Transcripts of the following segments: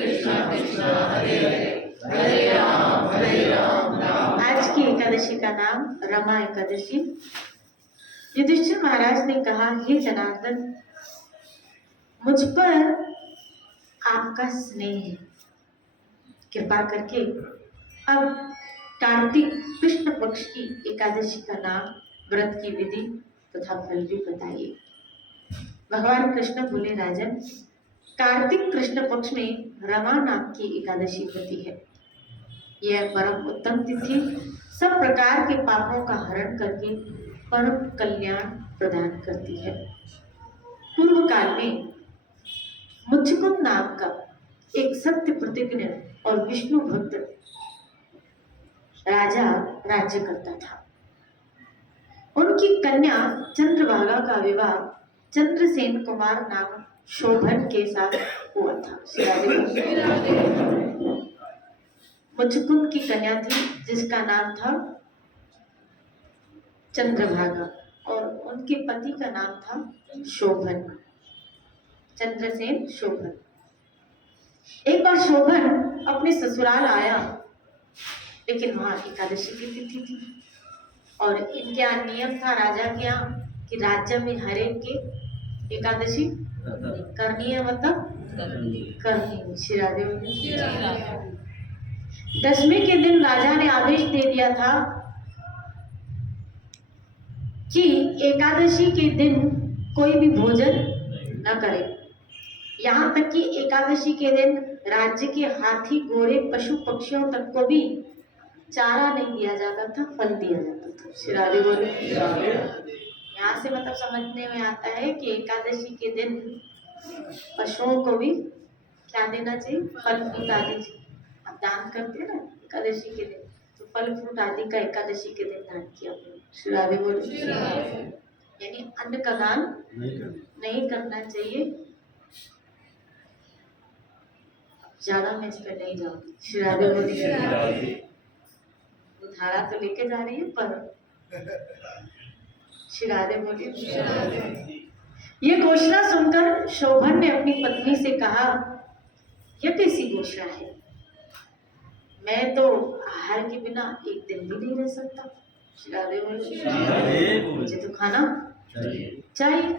आज की एकादशी का नाम रमा एकादशी। युधिष्ठिर महाराज ने कहा, हे जनार्दन, मुझ पर आपका स्नेह है, कृपा करके अब कार्तिक कृष्ण पक्ष की एकादशी का नाम, व्रत की विधि तथा फल भी बताइए। भगवान कृष्ण बोले, राजन, कार्तिक कृष्ण पक्ष में रमा नाम की एकादशी होती है। यह परम उत्तम तिथि सब प्रकार के पापों का हरण करके परम कल्याण प्रदान करती है। पूर्व काल में मुचकुंद नाम का एक सत्य प्रतिज्ञ और विष्णु भक्त राजा राज्य करता था। उनकी कन्या चंद्रभागा का विवाह चंद्रसेन कुमार नाम शोभन के साथ हुआ था। मुचकुंद की कन्या थी जिसका नाम था चंद्रभागा और उनके पति का नाम था शोभन, चंद्रसेन शोभन। एक बार शोभन अपने ससुराल आया, लेकिन वहां एकादशी की तिथि थी और इनके यहाँ नियम था राजा के यहाँ कि राज्य में हर एक के एकादशी करनी है, मतलब करनी है। दशमी के दिन राजा ने आदेश दे दिया था कि एकादशी के दिन कोई भी भोजन न करे। यहाँ तक कि एकादशी के दिन राज्य के हाथी, घोड़े, पशु पक्षियों तक को भी चारा नहीं दिया जाता था, फल दिया जाता था। शिरादे बोले। यहाँ से मतलब समझने में आता है कि एकादशी के दिन पशुओं को भी क्या देना चाहिए, फल फ्रूट आदि। आप दान करते हैं ना एकादशी के दिन, तो फल फ्रूट आदि का एकादशी के दिन दान किया। शिरादे बोले। यानी अन्न का दान नहीं करना चाहिए। ज्यादा मैं इस पे नहीं जाऊंगी। शिरादे बोले। धारा तो लेके जा रही है पर शिरादे बोली। ये घोषणा सुनकर शोभन ने अपनी पत्नी से कहा, यह कैसी घोषणा है? मैं तो आहार के बिना एक दिन भी नहीं रह सकता। शिरादे बोली। मुझे तो खाना चाहिए।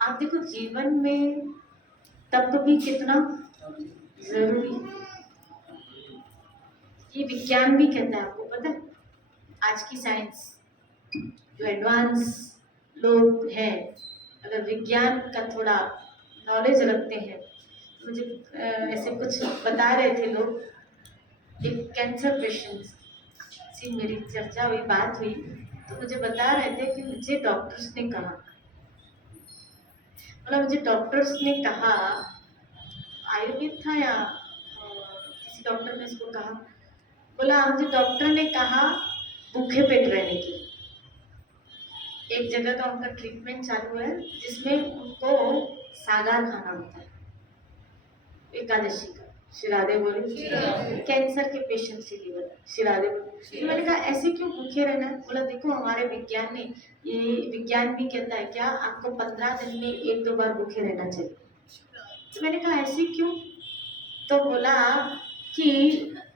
आप देखो जीवन में तप भी कितना जरूरी है। ये विज्ञान भी कहता है, आपको पता है? आज की साइंस जो एडवांस लोग हैं, अगर विज्ञान का थोड़ा नॉलेज रखते हैं, मुझे ऐसे कुछ बता रहे थे लोग, एक कैंसर पेशेंट से मेरी चर्चा हुई, बात हुई, तो मुझे बता रहे थे कि मुझे डॉक्टर्स ने कहा, मतलब मुझे डॉक्टर्स ने कहा, आयुर्वेद था या किसी डॉक्टर ने इसको कहा, बोला मुझे डॉक्टर ने कहा भूखे पेट रहने की। एक जगह का उनका ट्रीटमेंट चालू है जिसमें उनको सागा खाना होता है एकादशी का। शिरादे बोले। कैंसर के पेशेंट से लीवर। शिरादे बोले। मैंने कहा ऐसे क्यों भूखे रहना है? बोला देखो हमारे विज्ञान ने, ये विज्ञान भी कहता है क्या आपको 15 दिन में 1-2 बार भूखे रहना चाहिए। तो मैंने कहा ऐसे क्यों? तो बोला कि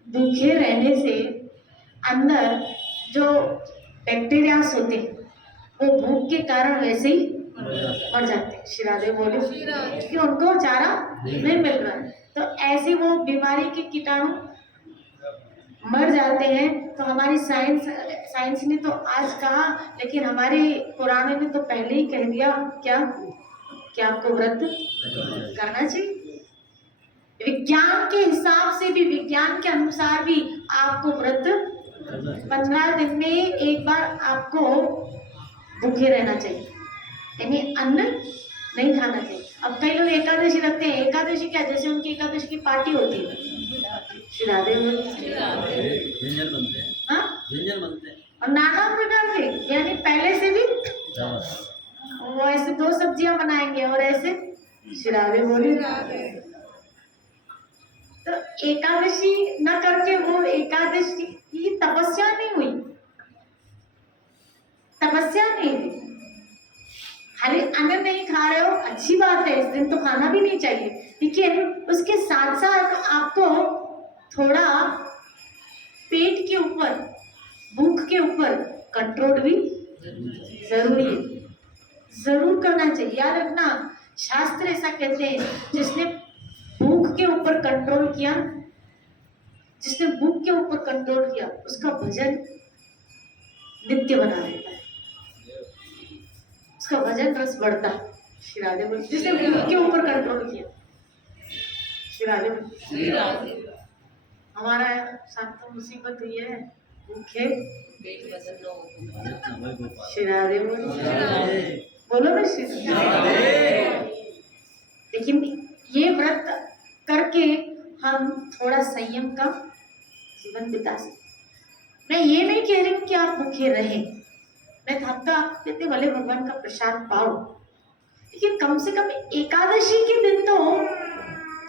भूखे रहने से अंदर जो बैक्टीरियास होते हैं वो भूख के कारण वैसे ही मर जाते हैं। शिरादे बोले। क्योंकि उनको चारा नहीं मिल रहा है, तो ऐसे वो बीमारी के कीटाणु मर जाते हैं। तो हमारी साइंस ने तो आज कहा, लेकिन हमारे पुराने ने तो पहले ही कह दिया क्या कि आपको व्रत करना चाहिए। विज्ञान के हिसाब से भी, विज्ञान के अनुसार भी आपको व्रत 15 दिन में एक बार आपको भूखे रहना चाहिए, यानी अन्न नहीं खाना चाहिए। अब कई लोग एकादशी रखते हैं, एकादशी क्या, जैसे उनकी एकादशी की पार्टी होती है, शिरादे व्यंजन बनते हैं, व्यंजन बनते हैं और नाना प्रकार के, यानी पहले से भी वो ऐसे 2 सब्जियां बनाएंगे और ऐसे शिरादे बोले। तो एकादशी न करके वो एकादशी की तपस्या नहीं हुई, तपस्या नहीं हुई। खाली अन्न नहीं खा रहे हो, अच्छी बात है, इस दिन तो खाना भी नहीं चाहिए, लेकिन उसके साथ साथ आपको थोड़ा पेट के ऊपर, भूख के ऊपर कंट्रोल भी जरूरी है, जरूर करना चाहिए। याद रखना, शास्त्र ऐसा कहते हैं, जिसने भूख के ऊपर कंट्रोल किया, जिसने भूख के ऊपर कंट्रोल किया, उसका भजन नित्य बना रहता है, उसका भजन रस बढ़ता है। श्री राधे बोल, जिसने भूख के ऊपर कंट्रोल किया। श्री राधे बोल। हमारा साथ तो मुसीबत हुई है, भूखे श्री राधे बोल, बोलो ना श्री राधे। लेकिन ये व्रत करके हम थोड़ा संयम का जीवन बिता सकते। मैं ये नहीं कह रही हूँ कि आप भूखे रहें, मैं तो आप कहते भले भगवान का प्रसाद पाओ, लेकिन कम से कम एकादशी के दिन तो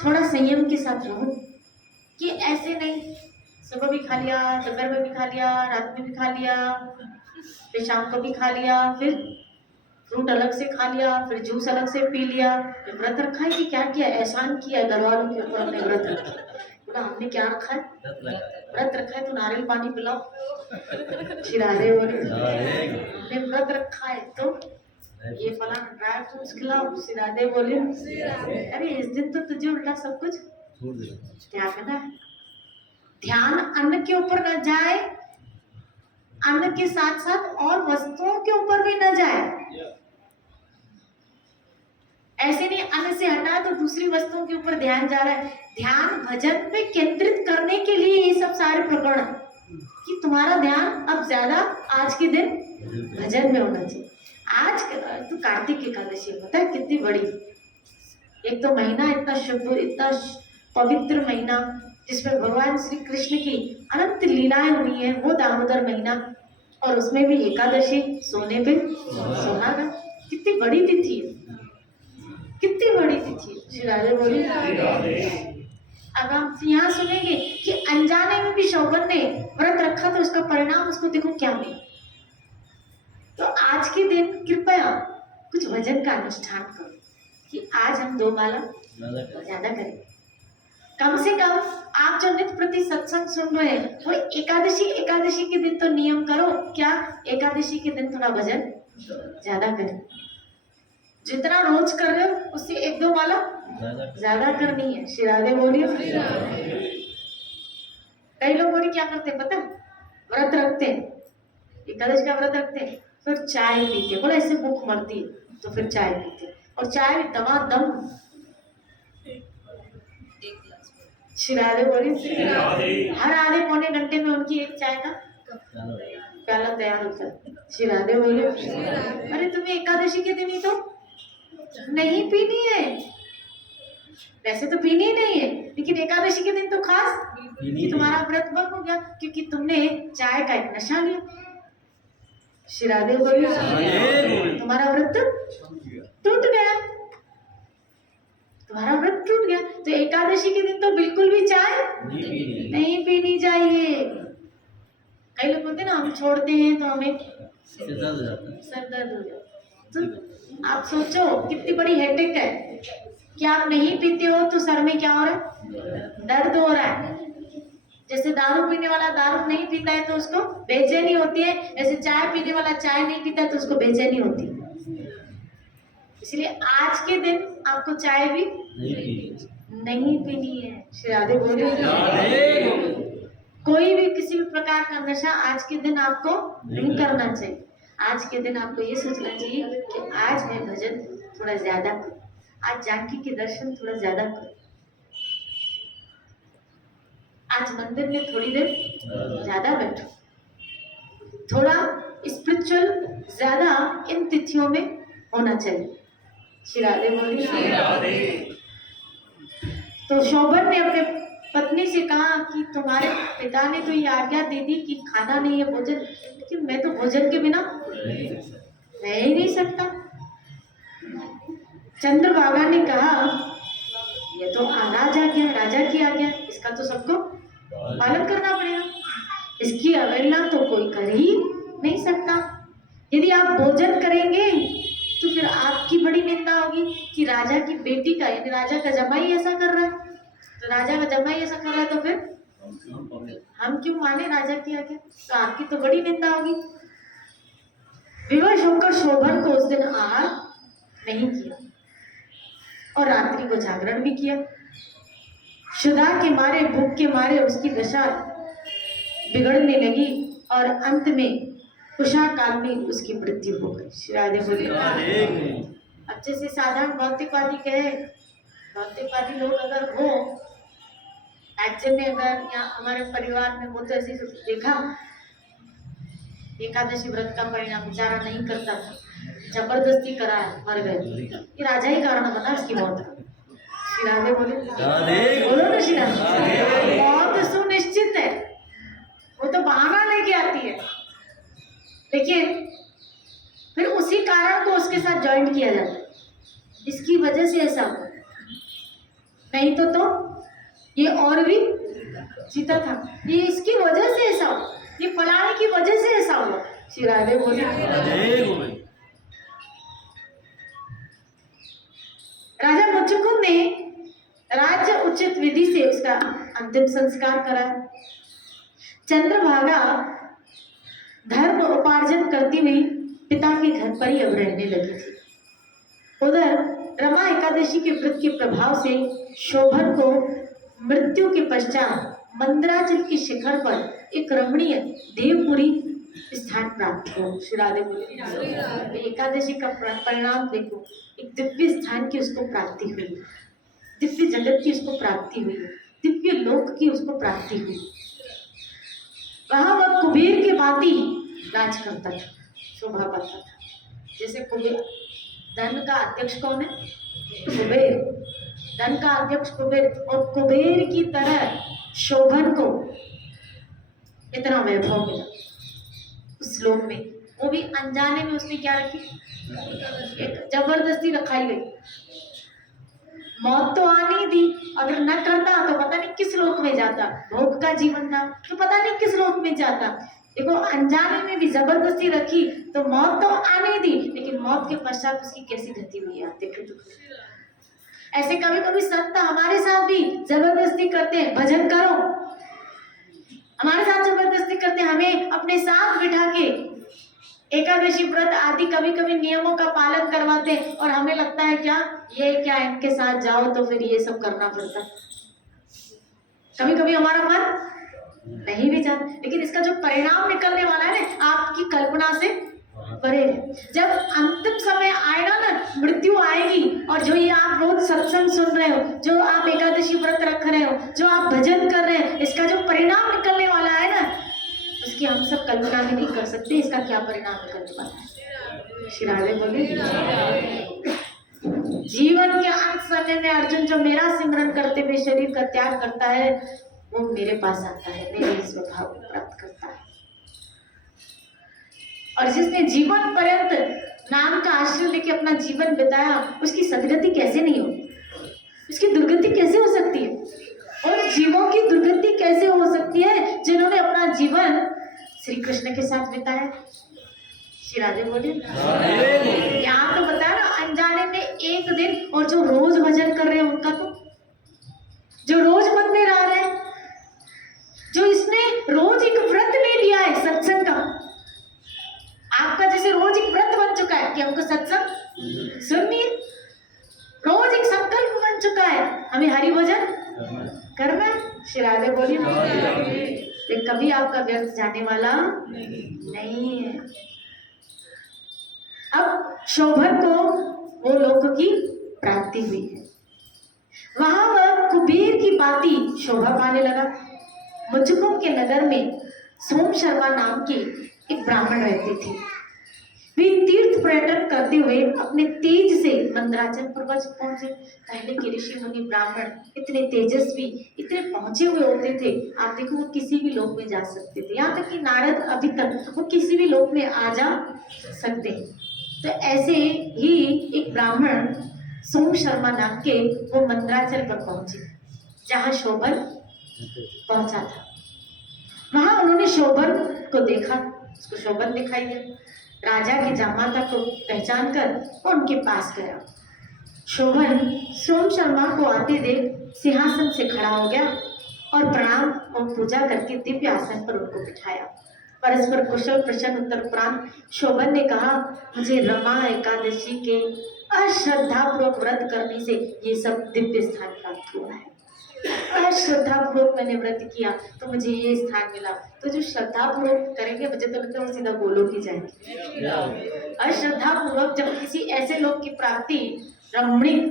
थोड़ा संयम के साथ रहो, कि ऐसे नहीं सुबह भी खा लिया, दोपहर में भी खा लिया, रात में भी खा लिया, फिर शाम को भी खा लिया, फिर फ्रूट अलग से खा लिया, फिर जूस अलग से पी लिया। व्रत रखा है कि क्या किया? एहसान किया है घर वालों के ऊपर, हमने व्रत रखा। बोला हमने क्या रखा है? व्रत रखा है तो नारियल पानी पिलाओ। चिरारे हमने व्रत रखा है तो ये फला ड्राई फ्रूट्स खिलाओ। सिरादे बोले अरे इस दिन तो तुझे उल्टा सब कुछ त्यागना है। ध्यान अन्न के ऊपर न जाए, अन्न के साथ साथ और वस्तुओं के ऊपर भी न जाए। ऐसे नहीं अन्न से हटा तो दूसरी वस्तुओं के ऊपर ध्यान जा रहा है। ध्यान भजन पे केंद्रित करने के लिए ये सब सारे प्रकरण, कि तुम्हारा ध्यान अब ज्यादा आज के दिन भजन में होना चाहिए। आज तो कार्तिक एकादशी पता है कितनी बड़ी, एक तो महीना इतना शुभ, इतना पवित्र महीना, जिसमें भगवान श्री कृष्ण की अनंत लीलाएं हुई हैं, वो दामोदर महीना, और उसमें भी एकादशी, सोने पे सुहागा। कितनी बड़ी तिथि है, कितनी बड़ी तिथि। श्री राधे बोली। अब आप यहाँ सुनेंगे कि अनजाने में भी शौवन ने व्रत रखा तो उसका परिणाम उसको देखो क्या मिला। तो आज के दिन कृपया कुछ भजन का अनुष्ठान करो, कि आज हम 2 माला ज्यादा करें। कम से कम आप जो नित्य प्रति सत्संग सुन रहे हैं, वो एकादशी के दिन तो नियम करो, क्या एकादशी के दिन थोड़ा भजन ज्यादा करें। जितना रोज कर रहे हो उससे 1-2 माला ज्यादा करनी है। श्री राधे बोलिए। कई लोग बोली क्या करते हैं पता, व्रत रखते हैं, एकादशी का व्रत रखते हैं, फिर चाय पीते, बोला इससे भूख मरती है तो फिर चाय पीते, और चाय भी दमादम। श्री राधे बोलिए। हर आधे पौने घंटे में उनकी एक चाय का प्याला तैयार होता है। श्री राधे बोलिए। अरे तुम्हें एकादशी के दिन ही तो नहीं पीनी है, वैसे तो पीनी ही नहीं है, लेकिन एकादशी के दिन तो खास कि तुम्हारा व्रत भंग हो गया, क्योंकि तुमने चाय का एक नशा लिया। श्री राधे बोलिए। तुम्हारा व्रत टूट गया, तुम्हारा व्रत टूट गया। तो एकादशी के दिन तो बिल्कुल भी चाय नहीं पीनी चाहिए। कई लोग बोलते हैं ना हम छोड़ते हैं तो हमें सर दर्द हो जाता। तो आप सोचो कितनी बड़ी हेडेक है कि आप नहीं पीते हो तो सर में क्या हो रहा है, दर्द हो रहा है। जैसे दारू पीने वाला दारू नहीं पीता है तो उसको बेचैनी होती है, ऐसे चाय पीने वाला चाय नहीं पीता है तो उसको बेचैनी होती है। इसलिए आज के दिन आपको चाय भी नहीं पीनी है। श्री राधे बोलिए। कोई भी किसी भी प्रकार का नशा आज के दिन आपको नहीं करना चाहिए। आज के दिन आपको ये सोचना चाहिए कि आज मैं भजन थोड़ा ज्यादा करूं, आज जानकी के दर्शन थोड़ा ज्यादा करूं, आज मंदिर में थोड़ी देर ज्यादा बैठो, थोड़ा स्पिरिचुअल ज्यादा इन तिथियों में होना चाहिए। श्री राधे बोलिए। तो शोभन ने अपने पत्नी से कहा कि तुम्हारे पिता ने तो ये आज्ञा दे दी कि खाना नहीं है भोजन, लेकिन मैं तो भोजन के बिना रह ही नहीं सकता। चंद्रभागा ने कहा ये तो राजा की आज्ञा, इसका तो सबको पालन करना पड़ेगा, इसकी अवहेलना तो कोई कर ही नहीं सकता। यदि आप भोजन करेंगे तो फिर आप राजा की बेटी का यानी राजा का जमाई ऐसा कर रहा है, तो राजा का जमाई ऐसा कर रहा है तो फिर हम क्यों माने राजा की आज्ञा? तो आपकी तो बड़ी निंदा होगी। विवश होकर शोभन को उस दिन आहार नहीं किया और रात्रि को जागरण भी किया। क्षुधा के मारे, भूख के मारे उसकी दशा बिगड़ने लगी और अंत में उषा काल में उसकी मृत्यु हो गई। श्री राधे बोले। अब जैसे साधारण भौतिकवादी कहे, भौतिकवादी लोग अगर हो, एक्चुअल में अगर यहाँ हमारे परिवार में हो तो ऐसे देखा, एकादशी व्रत का परिणाम बेचारा नहीं करता था, जबरदस्ती कराया, मर गए। ये राजा ही कारण बना इसकी मौत का। श्री राधे बोले। बोलो ना श्री राधे। मौत सुनिश्चित है, वो तो बहाना लेके आती है, लेकिन फिर उसी कारण को उसके साथ ज्वाइंट किया जाता है, इसकी वजह से ऐसा हुआ, नहीं तो ये और भी जीता था, ये इसकी वजह से ऐसा हुआ, ये फलाने की वजह से ऐसा हुआ। श्री राधे बोले। राजा मुचुकुंद ने राज्य उचित विधि से उसका अंतिम संस्कार करा। चंद्रभागा धर्म उपार्जन करती हुई पिता के घर पर ही अब रहने लगी थी। उधर रमा एकादशी के व्रत के प्रभाव से शोभन को मृत्यु के पश्चात मंदराचल के शिखर पर एक रमणीय देवपुरी स्थान प्राप्त हो। श्री राधे बोले। एकादशी का परिणाम देखो, एक दिव्य स्थान की उसको प्राप्ति हुई, दिव्य जगत की उसको प्राप्ति हुई, दिव्य लोक की उसको प्राप्ति हुई। वहां वह कुबेर के भांति राज करता था, शोभा पाता था। जैसे कुबेर, धन का अध्यक्ष कौन है? कुबेर। धन का अध्यक्ष कुबेर, और कुबेर की तरह शोभन को इतना वैभव मिला उस लोक में। वो भी अनजाने में उसने क्या रखी, एक जबरदस्ती रखाई गई। मौत तो आनी थी, अगर न करता तो पता नहीं किस लोक में जाता, भोग का जीवन था तो पता नहीं किस लोक में जाता। देखो, अनजाने में भी जबरदस्ती रखी तो मौत तो आनी थी, लेकिन मौत के पश्चात उसकी कैसी गति हुई आप देखो तो। ऐसे कभी कभी संत हमारे साथ भी जबरदस्ती करते हैं, भजन करो, हमारे साथ जबरदस्ती करते हैं, हमें अपने साथ बिठा के एकादशी व्रत आदि कभी कभी नियमों का पालन करवाते हैं, और हमें लगता है क्या ये क्या इनके साथ जाओ तो फिर ये सब करना पड़ता। कभी कभी हमारा मन नहीं भी जाता, लेकिन इसका जो परिणाम निकलने वाला है ना, आपकी कल्पना से परे है। जब अंतिम समय आएगा ना, मृत्यु आएगी, और जो ये आप रोज सत्संग सुन रहे हो, जो आप एकादशी व्रत रख रहे हो, जो आप भजन कर रहे हैं, इसका जो परिणाम निकलने वाला है ना, उसकी हम सब कल्पना भी नहीं कर सकते इसका क्या परिणाम निकलने वाला है। श्री राधे बोले। जीवन के अंत समय में अर्जुन जो मेरा सिमरन करते हुए शरीर का त्याग करता है, वो मेरे पास आता है, मेरे स्वभाव को प्राप्त करता है। और जिसने जीवन पर्यंत नाम का आश्रय लेके अपना जीवन बिताया, उसकी सदगति कैसे नहीं होगी, उसकी दुर्गति कैसे हो सकती है? और जीवों की दुर्गति कैसे हो सकती है जिन्होंने अपना जीवन श्री कृष्ण के साथ बिताया। श्री राधे बोले। यहाँ तो बताया ना, अनजाने में एक दिन, और जो रोज भजन कर रहे हैं उनका तो, जो रोज मंदिर आ रहे हैं, जो इसने रोज एक व्रत ले लिया है सत्संग का, आपका जैसे रोज एक व्रत बन चुका है कि हमको सत्संग सुनिए, रोज एक संकल्प बन चुका है हमें हरि भजन करना। श्री राधे बोली। कभी आपका व्यर्थ जाने वाला नहीं है। अब शोभन को वो लोक की प्राप्ति हुई है, वहां वह कुबेर की बाती शोभा पाने लगा। मुचुकुंद के नगर में सोम शर्मा नाम के एक ब्राह्मण रहते थे। वे तीर्थ पर्यटन करते हुए अपने तेज से मंदराचल पर्वत पहुंचे। पहले के ऋषि मुनि ब्राह्मण इतने तेजस्वी, इतने पहुंचे हुए होते थे, आप देखो वो किसी भी लोक में जा सकते थे, यहाँ तक कि नारद अभी तक वो किसी भी लोक में आ जा सकते हैं। तो ऐसे ही एक ब्राह्मण सोम शर्मा नाम के वो मंदराचल पर पहुंचे, जहाँ शोभन पहुंचा था। वहां उन्होंने शोभन को देखा, उसको शोभन दिखाई दिया। राजा के जामाता को पहचान कर वो उनके पास गया शोभन सोम शर्मा को आते देख सिंहासन से खड़ा हो गया और प्रणाम और पूजा करके दिव्य आसन पर उनको बिठाया। परस्पर कुशल प्रश्न उत्तर उपरांत शोभन ने कहा, मुझे रमा एकादशी के अश्रद्धापूर्वक व्रत करने से ये सब दिव्य स्थान प्राप्त हुआ है। अश्रद्धापूर्वक मैंने व्रत किया तो मुझे ये स्थान मिला। तो जो श्रद्धापूर्वक करेंगे, मुझे तो लगता है वो सीधा गोलोक ही जाएंगे। अश्रद्धापूर्वक जब किसी ऐसे लोग की प्राप्ति रमणीक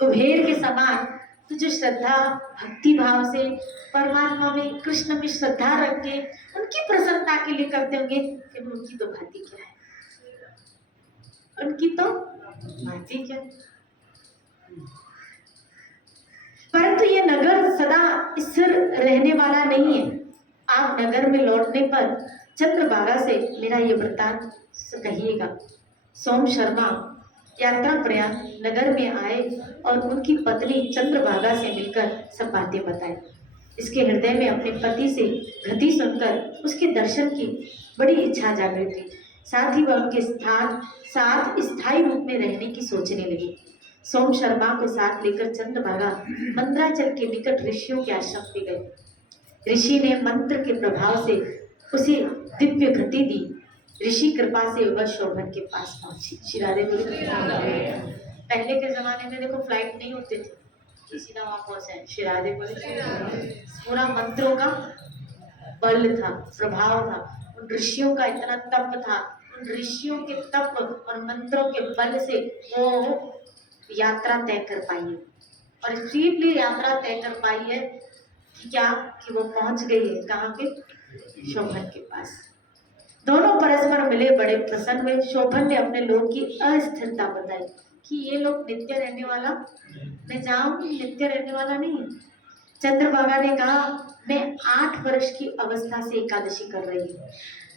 कुबेर के समान, तो जो श्रद्धा भक्ति भाव से परमात्मा में कृष्ण में श्रद्धा रख के उनकी प्रसन्नता के लिए करते होंगे, फिर उनकी तो भांति क्या है, उनकी तो भांति क्या। परंतु ये नगर सदा स्थिर रहने वाला नहीं है। आप नगर में लौटने पर चंद्रभागा से मेरा ये वृत्तांत कहिएगा। सोम शर्मा यात्रा प्रयाण नगर में आए और उनकी पत्नी चंद्रभागा से मिलकर सब बातें बताई। इसके हृदय में अपने पति से गति सुनकर उसके दर्शन की बड़ी इच्छा जागृत हुई। साथ ही वह उनके साथ स्थायी रूप में रहने की सोचने लगी। सोम शर्मा को साथ लेकर चंद्रभागा मंद्राचल के निकट ऋषियों के आश्रम पे गए। ऋषि ने मंत्र के प्रभाव से उसे दिव्य गति दी। ऋषि कृपा से वह शोभन के पास पहुंची। शिरादे गुरु। पहले के जमाने में देखो फ्लाइट नहीं होते थे, सीधा वहां पहुंचे। शिरादे गुरु। पूरा मंत्रों का बल था, प्रभाव था, उन ऋषियों का इतना तप था। उन ऋषियों के तप और मंत्रों के बल से वो यात्रा तय कर पाई है और स्पीडली यात्रा तय कर पाई है कि क्या कि वो पहुंच गई है कहाँ पे, शोभन के पास। दोनों परस्पर मिले बड़े प्रसन्न हुए। शोभन ने अपने लोग की अस्थिरता बताई कि ये लोग नित्य रहने वाला, मैं जाऊंगी नित्य रहने वाला नहीं है। चंद्रभागा ने कहा, मैं 8 वर्ष की अवस्था से एकादशी कर रही हूँ।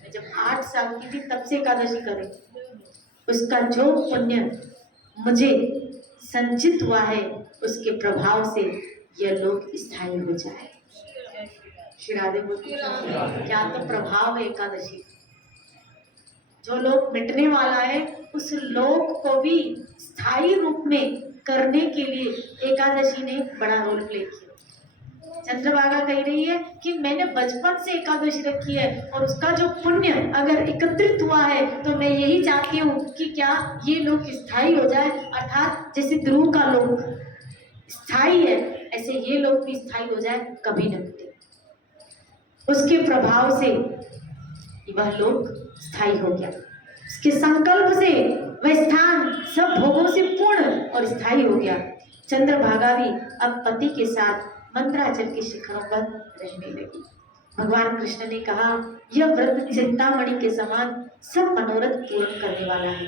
मैं जब 8 साल की थी तब से एकादशी कर रही हूँ। उसका जो पुण्य मुझे संचित हुआ है उसके प्रभाव से यह लोग स्थायी हो जाए। श्री राधे बोलती क्या तो प्रभाव है एकादशी। जो लोग मिटने वाला है उस लोक को भी स्थायी रूप में करने के लिए एकादशी ने बड़ा रोल प्ले किया। चंद्रभागा कह रही है कि मैंने बचपन से एकादशी रखी है और उसका जो पुण्य अगर एकत्रित हुआ है तो मैं यही चाहती हूँ कि क्या ये लोग स्थायी हो जाए, अर्थात जैसे ध्रुव का लोक स्थायी है ऐसे ये लोग भी स्थायी हो जाए, कभी न मिटे। उसके प्रभाव से वह लोक स्थायी हो गया। उसके संकल्प से वह स्थान सब भोगों से पूर्ण और स्थायी हो गया। चंद्रभागा भी अब पति के साथ मंद्राचल के शिखरों पर रहने लगी। भगवान कृष्ण ने कहा, यह व्रत चिंतामणि के समान सब मनोरथ पूर्ण करने वाला है।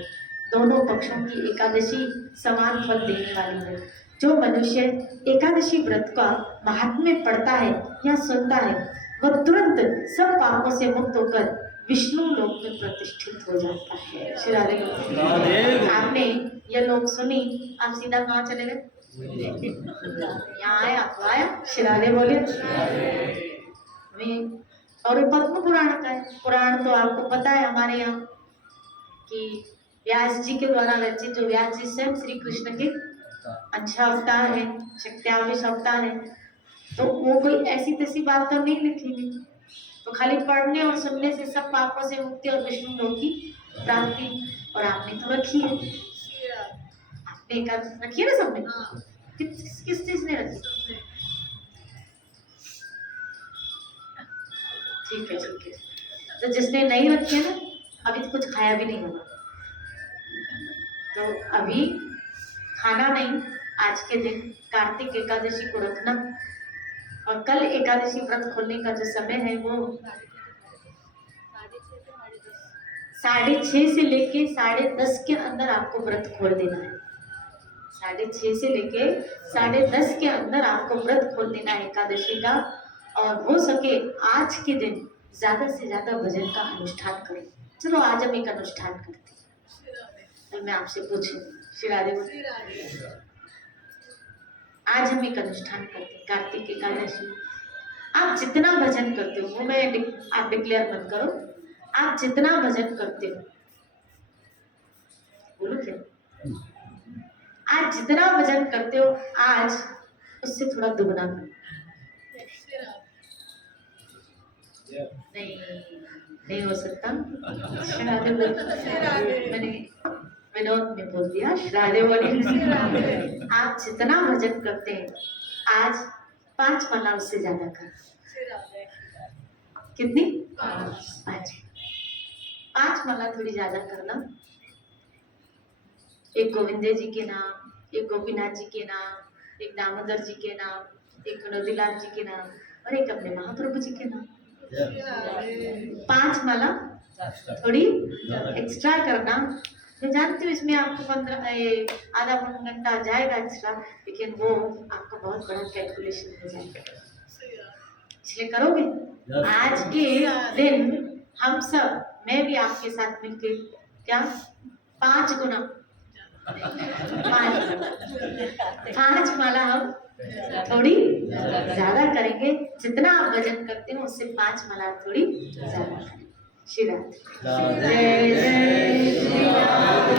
दोनों पक्षों की एकादशी समान फल देने वाली है। जो मनुष्य एकादशी व्रत का महात्म्य पढ़ता है या सुनता है वह तुरंत सब पापों से मुक्त होकर विष्णु लोक में प्रतिष्ठित हो जाता है। श्री राधे। आपने ये लोग सुनी, आप सीधा कहाँ चले गए? यहाँ आए, आपको आया। श्री राधे बोले। और पद्म पुराण का है। पुराण तो आपको पता है हमारे यहाँ कि व्यास जी के द्वारा रचित, जो व्यास जी स्वयं श्री कृष्ण के अच्छा अवतार है, शक्त्यावेश अवतार है, तो वो कोई ऐसी तैसी बात तो नहीं लिखी हुई। तो खाली पढ़ने और सुनने से सब पापों से मुक्ति और विष्णु लोक की प्राप्ति। और आपने तो रखी है, आपने रखी है ना सबने? किस चीज ने रखी? ठीक है ठीक है। तो जिसने नहीं रखी है ना, अभी तो कुछ खाया भी नहीं होगा, तो अभी खाना नहीं, आज के दिन कार्तिक एकादशी को रखना। और कल एकादशी व्रत खोलने का जो समय है वो 6:30 से लेके 10:30 के अंदर आपको व्रत खोल देना है। 6:30 से लेके 10:30 के अंदर आपको व्रत खोल देना है एकादशी का। और हो सके आज के दिन ज्यादा से ज्यादा भजन का अनुष्ठान करें। चलो आज हम एक अनुष्ठान करते हैं। तो मैं आपसे पूछूं, श्री राधे, आज हम एक अनुष्ठान करते हैं कार्तिक एकादशी। आप जितना भजन करते हो वो आप डिक्लेयर मत करो, आप जितना भजन करते हो, बोलो क्या, आज आज जितना वजन करते हो आज उससे थोड़ा दुगना करो। नहीं नहीं हो सकता। श्राद्धे मैंने विनोद ने बोल दिया, श्राद्धे बोली। आप जितना वजन करते हैं आज 5 माला उससे ज्यादा कर। कितनी? 5 माला थोड़ी ज्यादा करना। एक गोविंदे जी के नाम, एक गोपीनाथ जी के नाम, एक दामोदर जी के नाम, एक विनोदीलाल जी के नाम और एक अपने महाप्रभु जी के नाम। 5 माला थोड़ी एक्स्ट्रा करना। मैं जानती हूँ इसमें आपको आधा पौना घंटा जाएगा एक्स्ट्रा, लेकिन वो आपका बहुत बड़ा कैलकुलेशन हो जाएगा। इसलिए करोगे। आज के दिन हम सब, मैं भी आपके साथ मिलकर क्या 5 गुना 5 माला हम थोड़ी ज्यादा करेंगे। जितना आप वजन करते हो उससे 5 माला थोड़ी ज्यादा करेंगे। श्री राधे। जय जय श्री राधे।